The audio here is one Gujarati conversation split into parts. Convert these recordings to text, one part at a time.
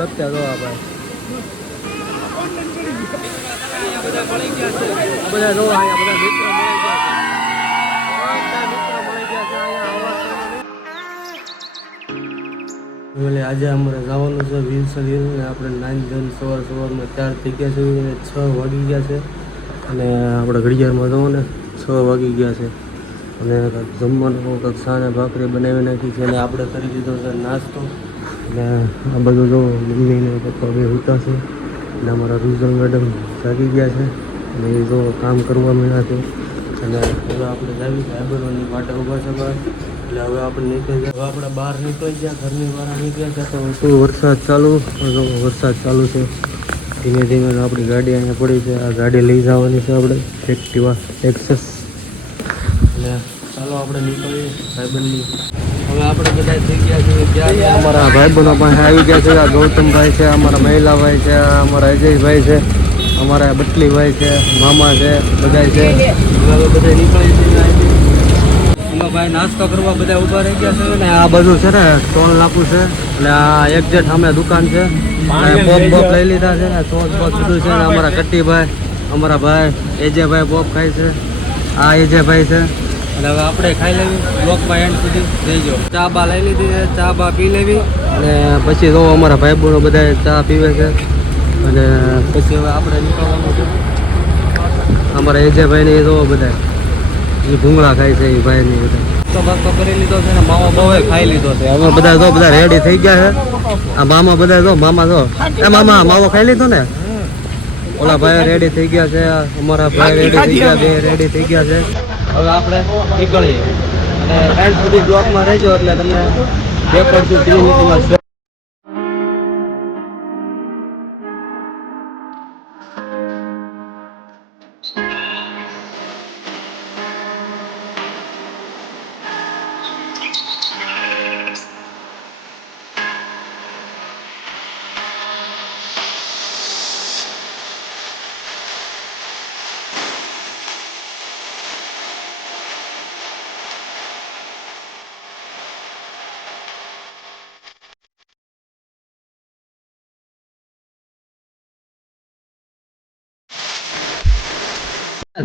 લગતા જો આ ભાઈ બધા મળી ગયા છે. બધા જો અહીંયા બધા મિત્રો મળી ગયા છે. બધા મિત્રો મળી ગયા છે અહીંયા આવા આજે અમારે જવાનું છે વિલ્સન હિલ ને આપણે 9 જણ સવારમાં 4 થઈ ગયા છે અને 6 વાગી ગયા છે અને આપણે ઘડિયાળમાં જવું ને 6 વાગી ગયા છે અને જમવાનું કંઈક સાને ભાખરી બનાવી નાખી છે અને આપણે કરી દીધો છે નાસ્તો અને આ બધું જો મમ્મી ને પપ્પા બે ઉતા છે અને અમારા રૂઝલ મેડમ જાગી ગયા છે અને એ જો કામ કરવા મળ્યા છે અને હવે આપણે જાવી સાહેબરોની માટે ઊભા છે બહાર એટલે હવે આપણે નીકળી ગયા. હવે આપણે બહાર નીકળી ગયા, ઘરની બહાર નીકળ્યા છે તો શું વરસાદ ચાલુ છે. ધીમે ધીમે આપણી ગાડી અહીંયા પડી છે. આ ગાડી લઈ જવાની છે આપણે એક્ટિવા એક્સેસ એટલે ચાલો આપણે નીકળીએ ભાઈબંધની. હવે આપણે બધા થઈ ગયા છીએ ત્યાં અમારા ભાઈબંધો પાસે આવી ગયા છે. આ ગૌતમભાઈ છે, અમારા મહિલાભાઈ છે, અમારા અજયભાઈ છે, અમારા બટલીભાઈ છે, મામા છે, બધા છે. હવે બધા નીકળી છીએ. એમાં ભાઈ નાસ્તો કરવા બધા ઊભા રહી ગયા છે ને આ બધું છે ને ટોલ નાખું છે એટલે આ એક્ઝેક્ટ સામે દુકાન છે. પોપ લઈ લીધા છે ને સોસ બોસ બધું છે ને અમારા કટ્ટીભાઈ, અમારા ભાઈ એજયભાઈ પોપ ખાય છે. આ એજયભાઈ છે અને હવે આપણે ખાઈ લેવી. બ્લોકમાં એન્ડ સુધી જઈજો. ચા બા લઈ લીધી છે, ચા બા પી લેવી અને પછી તો અમારા ભાઈ બહેનો બધા ચા પીવે છે અને પછી હવે આપણે નીકળવાનું છે. અમારા એજયભાઈને એ જો બધા એ ભૂંગળા ખાય છે એ ભાઈની બધા બાસ્તો કરી લીધો છે ને મામા બહુ ખાઈ લીધો છે. હવે બધા જો બધા રેડી થઈ ગયા છે. આ મામા બધા જો મામા જો એ મામા માવો ખાઈ લીધો ને. ઓલા ભાઈ રેડી થઈ ગયા છે, અમારા ભાઈ રેડી થઈ ગયા, બે રેડી થઈ ગયા છે. હવે આપણે નીકળીએ અને એન્ડ સુધી બ્લોકમાં રહેજો એટલે તમને દેખાડશું ક્લિનિકમાં.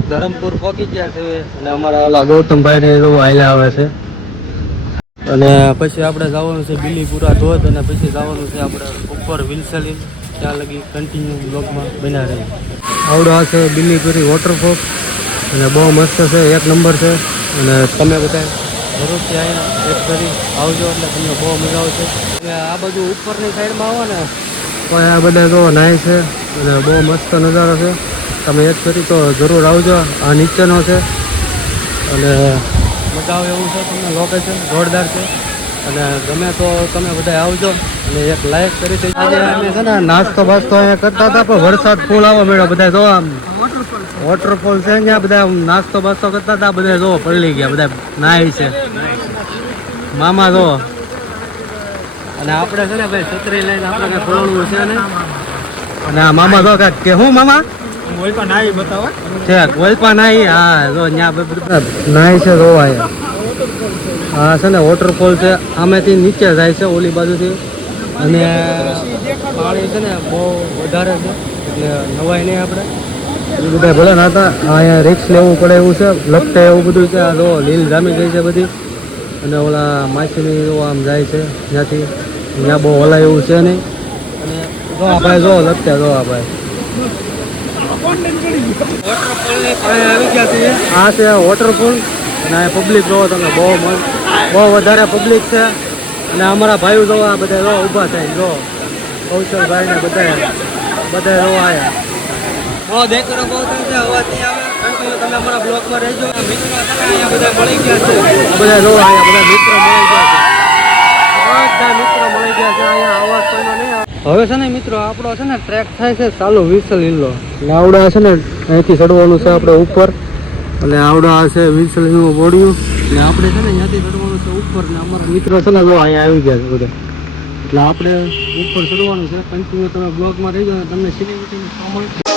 ધરમપુર પહોંચી ગયા છે અને અમારા ઓલા ગૌતમભાઈ ને એવું હાલ્યા આવે છે અને પછી આપણે જવાનું છે બિલીપુરા ધોધ અને પછી જવાનું છે આપણે ઉપર વિલ્સન હિલ. ત્યાં લગી કન્ટિન્યુ બ્લોગમાં બન્યા રહે. આવડો આ છે બિલીપુરી વોટરફોલ અને બહુ મસ્ત છે, એક નંબર છે અને તમે બધા જરૂરથી અહીંયા એક કરી આવજો એટલે તમને બહુ મજા આવશે. અને આ બાજુ ઉપરની સાઈડમાં આવો ને તો આ બધા જો નાય છે અને બહુ મસ્ત નજારો છે. તમે એક કરી તો જરૂર આવજો. આ નીચેનો છે અને મજા આવે એવું છે. તમને લોકેશન જોરદાર છે અને ગમે તો તમે બધા આવજો અને એક લાઈક કરી દેજો. આજે અમે છે ને નાસ્તો બાસ્તો અહીંયા કરતા હતા પણ વરસાદ ફૂલ આવવા મળ્યો. બધા જો આમ વોટરફોલ છે ત્યાં બધા નાસ્તો બાસ્તો કરતા હતા. બધા જો પલળી ગયા, બધા નાય છે મામા જો. અને આપણે છે ને ભાઈ છત્રી લઈને આપણે કઈ ફોડવું છે ને અને આ મામા જો કે હું મામા ગોલપા નાઈ. હા જો નાય છે જો હા છે ને વોટરફોલ છે. આમેથી નીચે જાય છે ઓલી બાજુથી અને પાણી છે ને બહુ વધારે છે એટલે નવાય નહીં આપણે. એ બધા ભલે નાતા અહીંયા રિક્સ લેવું પડે એવું છે. લપટે એવું બધું છે. આ જો લીલ જામી ગઈ છે બધી અને ઓલા માછલી જો આમ જાય છે ત્યાંથી. ત્યાં બહુ હલાય એવું છે નહીં અને જો આપણે જો લપટે જો આપણે આવી ગયા છે. આ છે વોટરફોલ અને પબ્લિક જોવો તમે બહુ વધારે પબ્લિક છે અને અમારા ભાઈઓ જોવો આ બધા જો ઊભા થાય જો કૌશલભાઈ ને બધા જોવા આવ્યા. બહુ દેખરો બહુ થશે અવાજ નહીં આવે. તમે અમારા બ્લોકમાં રહેજો. મિત્રો અહીંયા બધા મળી ગયા છે. બધા જોવા આવ્યા, બધા મિત્રો મળી ગયા છે. બધા મિત્રો મળી ગયા છે. અહીંયા અવાજ કોઈનો નહીં આવે. હવે છે ને મિત્રો આપણો છે ને ટ્રેક થાય છે ચાલુ વિલ્સન હિલનો. એટલે આવડા છે ને અહીંથી ચડવાનું છે આપણે ઉપર અને આવડા છે વિલ્સન હિલનું બોડિયું ને આપણે છે ને અહીંયાથી ચડવાનું છે ઉપર ને અમારા મિત્રો છે ને અહીંયા આવી ગયા છે બધા. એટલે આપણે ઉપર ચડવાનું છે. કન્ટિન્યુ તમે બ્લોગમાં રહી જાઓ તમને સિનેમેટિક સાંભળ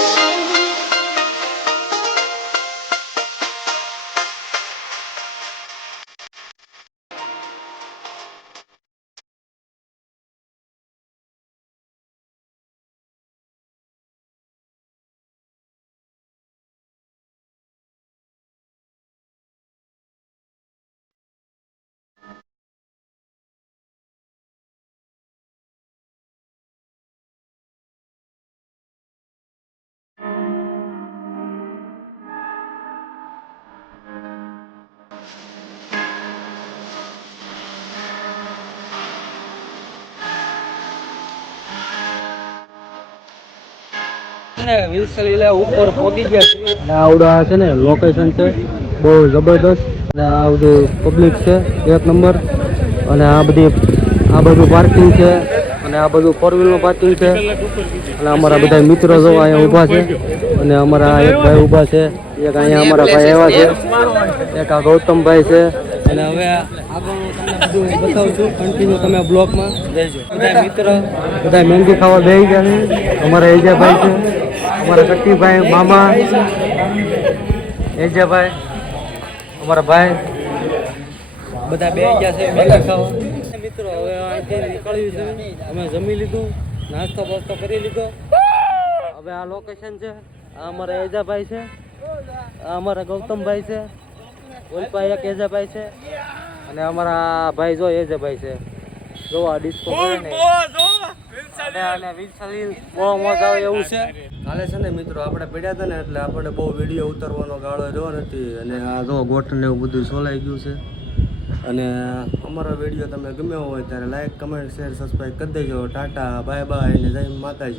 છે ને વિલ્સન હિલ ઉપર પહોંચી ગયા છે. આવડા છે ને લોકેશન છે બહુ જબરદસ્ત અને આ બધું પબ્લિક છે 1 નંબર અને આ બધું પાર્કિંગ છે અને આ બધું 4 વ્હીલનું પાર્કિંગ છે અને અમારા બધા મિત્રો જો અહીંયા ઊભા છે અને અમારા એક ભાઈ ઊભા છે એક અહીંયા અમારા ભાઈ આવ્યા છે એક આ ગૌતમભાઈ છે અને હવે આગળ તમને બધું બતાવું છું કન્ટિન્યુ તમે બ્લોગમાં રહેજો. બધા મિત્ર બધા મહેંદી ખાવા બેસી ગયા છે. અમારા એજાભાઈ છે અમારા શક્તિભાઈ મામા એજાભાઈ અમારા ભાઈ બધા બેસી ગયા છે મહેંદી ખાવા. મિત્રો હવે અહીંથી નીકળ્યું છે અમે જમી લીધું નાસ્તો બાસ્તો કરી લીધો. હવે આ લોકેશન છે આ અમારા એજાભાઈ છે આ અમારા ગૌતમભાઈ છે ઓલપા એક એજાભાઈ છે અને અમારા ભાઈ જો એજાભાઈ છે જો આ ડિસ્કો કરે ને અને વિલ્સન હિલ બહુ મજા આવે એવું છે. કાલે છે ને મિત્રો આપણે પડ્યા હતા ને એટલે આપણે બહુ વિડીયો ઉતારવાનો ગાળો રહ્યો નથી અને આ જો ગોઠણ એવું બધું સોલાઈ ગયું છે અને અમારો વિડીયો તમે ગમ્યો હોય ત્યારે લાઈક કમેન્ટ શેર સબસ્ક્રાઈબ કરી દેજો. ટાટા બાય બાય ને જય માતાજી.